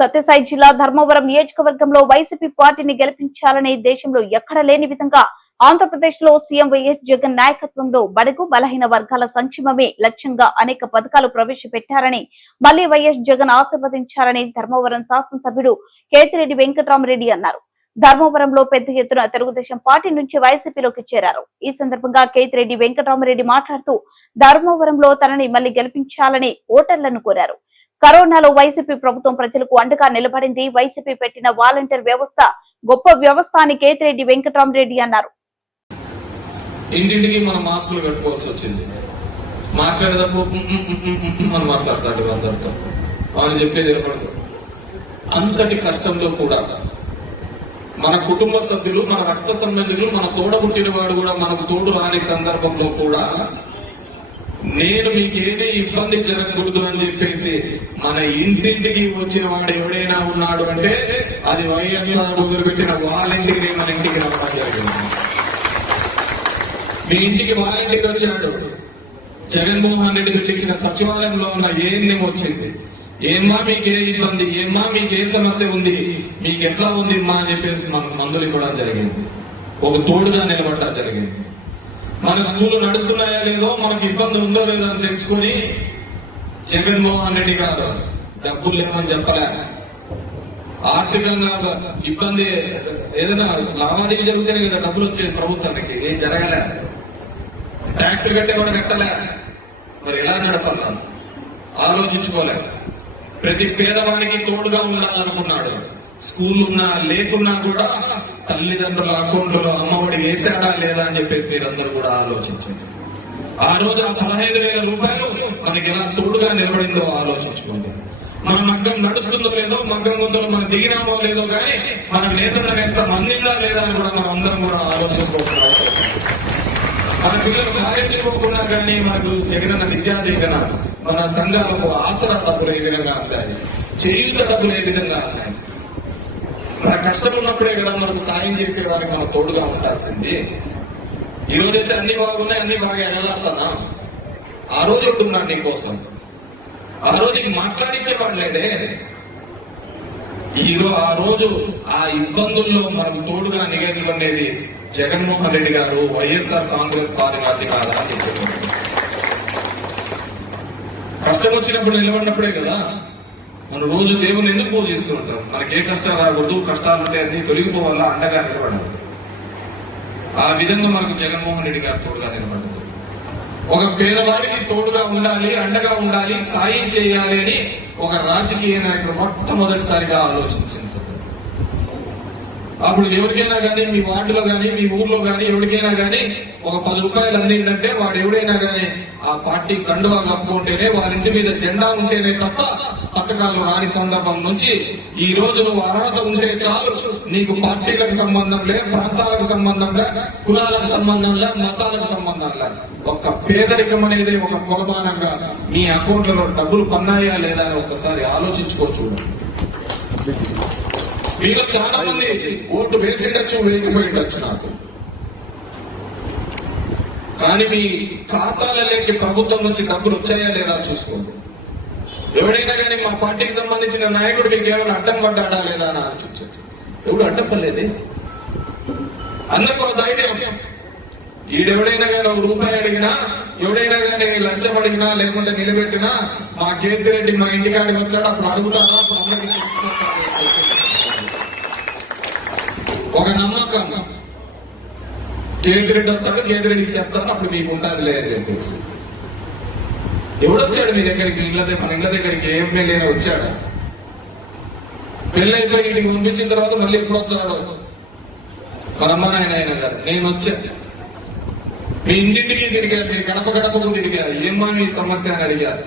సత్యసాయి జిల్లా ధర్మవరం నియోజకవర్గంలో వైసీపీ పార్టీని గెలిపించాలని దేశంలో ఎక్కడ లేని విధంగా ఆంధ్రప్రదేశ్లో సీఎం వైఎస్ జగన్ నాయకత్వంలో బడుగు బలహీన వర్గాల సంక్షేమమే లక్ష్యంగా అనేక పథకాలు ప్రవేశపెట్టారని మళ్ళీ వైఎస్ జగన్ ఆశీర్వదించారని ధర్మవరం శాసనసభ్యుడు కేతిరెడ్డి వెంకటరామరెడ్డి అన్నారు. ధర్మవరంలో పెద్ద ఎత్తున తెలుగుదేశం పార్టీ నుంచి వైసీపీలోకి చేరారు. ఈ సందర్భంగా కేతిరెడ్డి వెంకటరామరెడ్డి మాట్లాడుతూ ధర్మవరంలో తనని మళ్ళీ గెలిపించాలని ఓటర్లను కోరారు. కరోనాలో వైసీపీ ప్రభుత్వం ప్రజలకు అండగా నిలబడింది. వైసీపీ పెట్టిన వాలంటీర్ వ్యవస్థ గొప్ప వ్యవస్థ అని కేతిరెడ్డి వెంకటరామరెడ్డి అన్నారు. ఇంటింటికి మనం మాస్కులు కట్టుకోవాల్సి వచ్చింది. మాట్లాడేటప్పుడు మాట్లాడతాడు అందరితో వాళ్ళు చెప్పేది వినపడదు. అంతటి కష్టంలో కూడా మన కుటుంబ సభ్యులు మన రక్త సంబంధికులు మన తోడ పుట్టిన వాడు కూడా మనకు తోడు రాని సందర్భంలో కూడా నేను మీకు ఏది ఇబ్బంది జరగకూడదు అని చెప్పేసి మన ఇంటింటికి వచ్చిన వాడు ఎవడైనా ఉన్నాడు అంటే అది వైఎస్ఆర్ మొదలుపెట్టిన వాళ్ళ మన ఇంటికి రావడం జరిగింది. మీ ఇంటికి వాలంటీర్ వచ్చినాడు. జగన్మోహన్ రెడ్డి పెట్టించిన సచివాలయంలో ఉన్న ఏం వచ్చింది? ఏమ్మా మీకే ఇబ్బంది? ఏమ్మా మీకు ఏ సమస్య ఉంది? మీకు ఎట్లా ఉంది మా అని చెప్పేసి మన మందులు ఇవ్వడం జరిగింది. ఒక తోడుగా నిలబడటం జరిగింది. మన స్కూల్ నడుస్తున్నాయా లేదో మనకు ఇబ్బంది ఉందో లేదో అని తెలుసుకొని జగన్మోహన్ రెడ్డి గారు డబ్బులు లేవని చెప్పలే. ఆర్థికంగా ఇబ్బంది ఏదైనా లావాదేవీ జరుగుతేనే కదా డబ్బులు వచ్చేది ప్రభుత్వానికి ఏం జరగలే. ట్యాక్స్ కట్టే కూడా కట్టలే. మరి ఎలా నడపాలి? ఆలోచించుకోలే. ప్రతి పేదవానికి తోడుగా ఉండాలనుకున్నాడు. స్కూల్ ఉన్నా లేకున్నా కూడా తల్లిదండ్రుల అకౌంట్లో అమ్మఒడి వేసాడా లేదా అని చెప్పేసి మీరందరూ కూడా ఆలోచించండి. ఆ రోజు ఆ పదహైదు వేల రూపాయలు మనకి ఎలా తోడుగా నిలబడిందో ఆలోచించుకోండి. మన మగ్గం నడుస్తుందో లేదో మగ్గం గుంతలో మనం దిగినామో లేదో కానీ మన నేతన్న వేస్తాం అందిందా లేదా అని కూడా మనం అందరం కూడా ఆలోచించుకోవాల్సిన అవసరం మన పిల్లలు కాలేజీకి పోకుండా కానీ మనకు జగనన్న విద్యా దీవెన మన సంఘాలకు ఆసరా డబ్బులు ఏ విధంగా అందాయి? చేయుత డబ్బులు ఏ విధంగా అందాయి? మన కష్టం ఉన్నప్పుడే కదా మనకు సాయం చేసే వారికి మనం తోడుగా ఉండాల్సింది. ఈ రోజైతే అన్ని బాగున్నాయి అన్ని బాగా ఎగలాడుతానా ఆ రోజు ఉంటున్నాను నీకోసం ఆ రోజు మాట్లాడించేవాడు లేడే ఈ ఆ రోజు ఆ ఇబ్బందుల్లో మనకు తోడుగా నిలబడేది జగన్మోహన్ రెడ్డి గారు వైఎస్ఆర్ కాంగ్రెస్ పార్టీ కాదా అని కష్టం వచ్చినప్పుడు నిలబడినప్పుడే కదా. మనం రోజు దేవుని ఎందుకు పూజిస్తూ ఉంటాం మనకి ఏ కష్టం రాకూడదు కష్టాలు ఉంటే అన్ని తొలగిపోవాలా? అండగా నిలబడాలి. ఆ విధంగా మనకు జగన్మోహన్ రెడ్డి గారు తోడుగా నిలబడుతుంది ఒక పేదవాడికి తోడుగా ఉండాలి అండగా ఉండాలి సాయం చేయాలి అని ఒక రాజకీయ నాయకుడు మొట్టమొదటిసారిగా ఆలోచించింది సార్. అప్పుడు ఎవరికైనా కానీ మీ వార్డులో కానీ మీ ఊర్లో కానీ ఎవరికైనా కానీ ఒక పది రూపాయలు అందిందంటే వాడు ఎవడైనా కానీ ఆ పార్టీ కండువా కప్పుకుంటేనే వారి ఇంటి మీద జెండా ఉంటేనే తప్ప పథకాలు రాని సందర్భం నుంచి ఈ రోజు నువ్వు అర్హత ఉంటే చాలు. నీకు పార్టీలకు సంబంధం లే ప్రాంతాలకు సంబంధం లే కులాలకు సంబంధం లే మతాలకు సంబంధం లే. ఒక్క పేదరికం అనేది ఒక కొలమానంగా మీ అకౌంట్లలో డబ్బులు పన్నాయా లేదా అని ఒకసారి ఆలోచించుకో చూడండి. మీలో చాలా మంది ఓటు వేసేటచ్చు వేయకపోయేటచ్చు నాకు. కానీ మీ ఖాతాలలోకి ప్రభుత్వం నుంచి డబ్బులు వచ్చాయా లేదా చూసుకోండి. ఎవడైనా కానీ మా పార్టీకి సంబంధించిన నాయకుడు మీకు ఏమైనా అడ్డం పడ్డాడా లేదా అని ఆలోచించండి. ఎవడు అడ్డం పడలేదే? అందరికీ ఒక ధైర్యం. ఈడెవడైనా కానీ ఒక రూపాయి అడిగినా ఎవడైనా కానీ లంచం అడిగినా లేకుంటే నిలబెట్టినా మా కేతిరెడ్డి మా ఇంటికాడికి వచ్చాడు అప్పుడు అడుగుతారా అప్పుడు అందరికీ ఒక నమ్మకం. కేతిరెడ్డి వస్తాడు కేతిరెడ్డికి చెప్తాను అప్పుడు మీకు ఉండాలి అని చెప్పేసి ఎవడొచ్చాడు మీ దగ్గరికి? ఇళ్ళ దగ్గర మన ఇళ్ళ దగ్గరికి? ఎమ్మెల్యేనే ఎమ్మెల్యే వచ్చాడా? పెళ్ళి అయిపోయి ఇంటికి పంపించిన తర్వాత మళ్ళీ ఎప్పుడు వచ్చాడు మన అమ్మ నాయన ఆయన గారు. నేను వచ్చా. మీ ఇంటింటికి తిరిగారు మీ గడప గడపకు తిరిగారు. ఏమ్మా మీ సమస్య అని అడిగారు.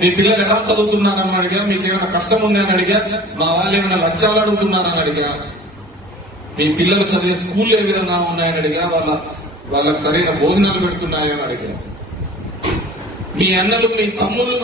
మీ పిల్లలు ఎలా చదువుతున్నారని అడిగా మీకు ఏమైనా కష్టం ఉంది అని అడిగా మా వాళ్ళు ఏమైనా లక్ష్యాలు అడుగుతున్నారని అడిగా మీ పిల్లలు చదివే స్కూల్ ఏ విధంగా ఉన్నాయని అడిగా వాళ్ళ వాళ్ళకి సరైన భోజనాలు పెడుతున్నాయని అడిగా మీ అన్నలు మీ తమ్ముళ్ళు